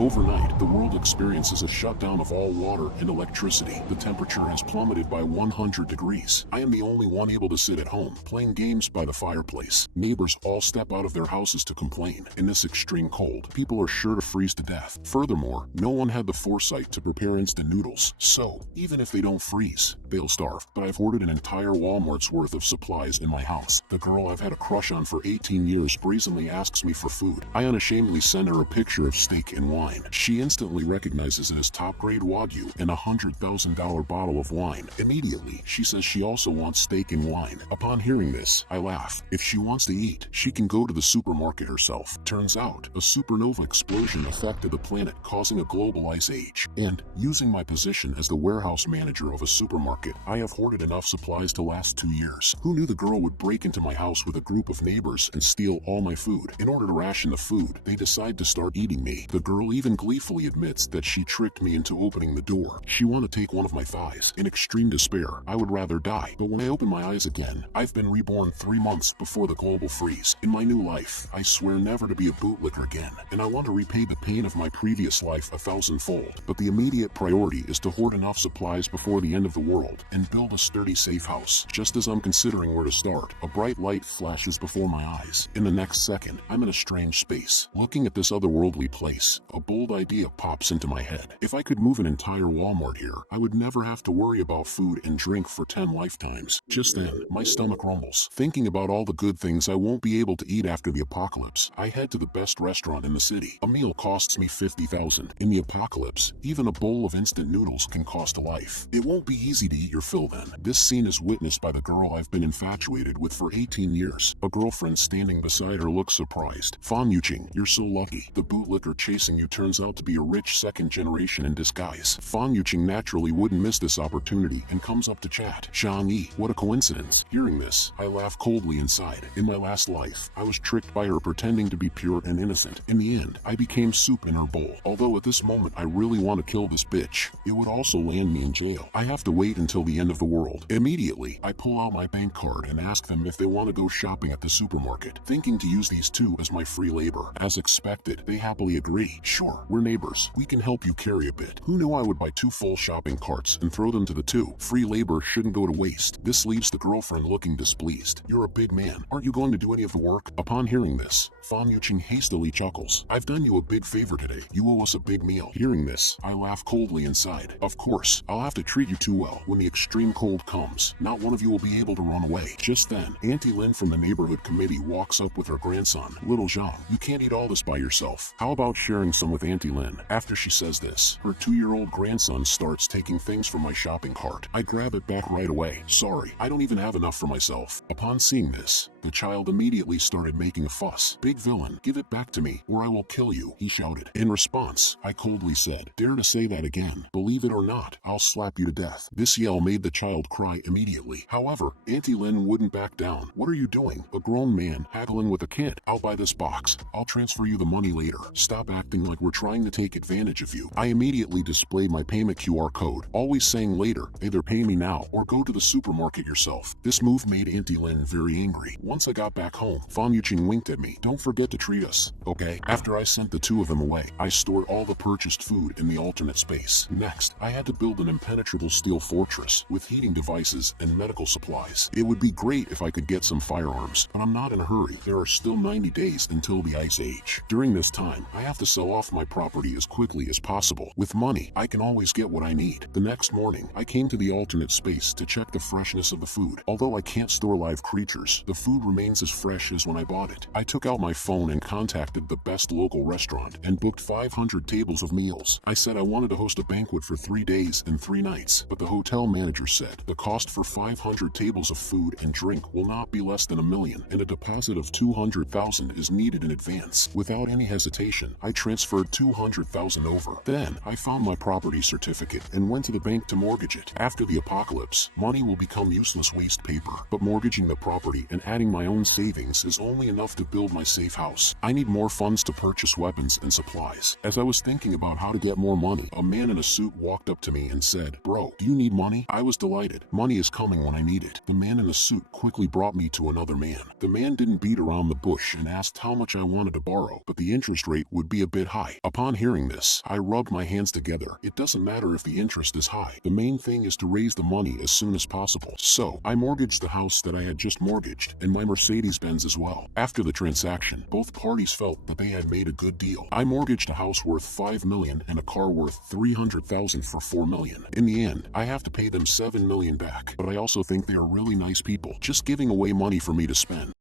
Overnight, the world experiences a shutdown of all water and electricity. The temperature has plummeted by 100 degrees. I am the only one able to sit at home, playing games by the fireplace. Neighbors all step out of their houses to complain. In this extreme cold, people are sure to freeze to death. Furthermore, no one had the foresight to prepare instant noodles. So, even if they don't freeze, they'll starve. But I've hoarded an entire Walmart's worth of supplies in my house. The girl I've had a crush on for 18 years brazenly asks me for food. I unashamedly send her a picture of steak and wine. She instantly recognizes it as top-grade Wagyu and a $100,000 bottle of wine. Immediately, she says she also wants steak and wine. Upon hearing this, I laugh. If she wants to eat, she can go to the supermarket herself. Turns out, a supernova explosion affected the planet, causing a global ice age. And, using my position as the warehouse manager of a supermarket, I have hoarded enough supplies to last 2 years. Who knew the girl would break into my house with a group of neighbors and steal all my food? In order to ration the food, they decide to start eating me. The girl even gleefully admits that she tricked me into opening the door. She wanted to take one of my thighs. In extreme despair, I would rather die. But when I open my eyes again, I've been reborn 3 months before the global freeze. In my new life, I swear never to be a bootlicker again, and I want to repay the pain of my previous life 1,000-fold. But the immediate priority is to hoard enough supplies before the end of the world and build a sturdy safe house. Just as I'm considering where to start, a bright light flashes before my eyes. In the next second, I'm in a strange space. Looking at this otherworldly place, a bold idea pops into my head. If I could move an entire Walmart here, I would never have to worry about food and drink for 10 lifetimes. Just then, my stomach rumbles. Thinking about all the good things I won't be able to eat after the apocalypse, I head to the best restaurant in the city. A meal costs me $50,000. In the apocalypse, even a bowl of instant noodles can cost a life. It won't be easy to eat your fill then. This scene is witnessed by the girl I've been infatuated with for 18 years. A girlfriend standing beside her looks surprised. Fan Yuching, you're so lucky. The bootlicker chasing you turns out to be a rich second generation in disguise. Fan Yuching naturally wouldn't miss this opportunity and comes up to chat. Zhang Yi, what a coincidence. Hearing this, I laugh coldly inside. In my last life, I was tricked by her pretending to be pure and innocent. In the end, I became soup in her bowl. Although at this moment I really want to kill this bitch, it would also land me in jail. I have to wait until the end of the world. Immediately, I pull out my bank card and ask them if they want to go shopping at the supermarket, thinking to use these two as my free labor. As expected, they happily agree. Sure, we're neighbors. We can help you carry a bit. Who knew I would buy 2 full shopping carts and throw them to the 2? Free labor shouldn't go to waste. This leaves the girlfriend looking displeased. You're a big man. Aren't you going to do any of the work? Upon hearing this, Fan Yuching hastily chuckles. I've done you a big favor today. You owe us a big meal. Hearing this, I laugh coldly inside. Of course, I'll have to treat you too well. When the extreme cold comes, not one of you will be able to run away. Just then, Auntie Lin from the neighborhood committee walks up with her grandson. Little Zhang, you can't eat all this by yourself. How about sharing some with Auntie Lin? After she says this, her 2-year-old grandson starts taking things from my shopping cart. I grab it back right away. Sorry, I don't even have enough for myself. Upon seeing this, the child immediately started making a fuss. Big villain, give it back to me or I will kill you, he shouted. In response, I coldly said, dare to say that again. Believe it or not, I'll slap you to death. This yell made the child cry immediately. However, Auntie Lin wouldn't back down. What are you doing? A grown man haggling with a kid. I'll buy this box. I'll transfer you the money later. Stop acting like we're trying to take advantage of you. I immediately displayed my payment QR code, always saying later, either pay me now or go to the supermarket yourself. This move made Auntie Lin very angry. Once I got back home, Fan Yuching winked at me. Don't forget to treat us, okay? After I sent the 2 of them away, I stored all the purchased food in the alternate space. Next, I had to build an impenetrable steel fortress with heating devices and medical supplies. It would be great if I could get some firearms, but I'm not in a hurry. There are still 90 days until the Ice Age. During this time, I have to sell off my property as quickly as possible. With money, I can always get what I need. The next morning, I came to the alternate space to check the freshness of the food. Although I can't store live creatures, the food remains as fresh as when I bought it. I took out my phone and contacted the best local restaurant and booked 500 tables of meals. I said I wanted to host a banquet for 3 days and 3 nights, but the hotel manager said the cost for 500 tables of food and drink will not be less than $1 million, and a deposit of $200,000 is needed in advance. Without any hesitation, I transferred $200,000 over. Then, I found my property certificate and went to the bank to mortgage it. After the apocalypse, money will become useless waste paper, but mortgaging the property and adding my own savings is only enough to build my safe house. I need more funds to purchase weapons and supplies. As I was thinking about how to get more money, a man in a suit walked up to me and said, "Bro, do you need money?" I was delighted. Money is coming when I need it. The man in the suit quickly brought me to another man. The man didn't beat around the bush and asked how much I wanted to borrow, but the interest rate would be a bit high. buy. Upon hearing this, I rubbed my hands together. It doesn't matter if the interest is high. The main thing is to raise the money as soon as possible. So, I mortgaged the house that I had just mortgaged, and my Mercedes-Benz as well. After the transaction, both parties felt that they had made a good deal. I mortgaged a house worth $5 million and a car worth $300,000 for $4 million. In the end, I have to pay them $7 million back, but I also think they are really nice people, just giving away money for me to spend.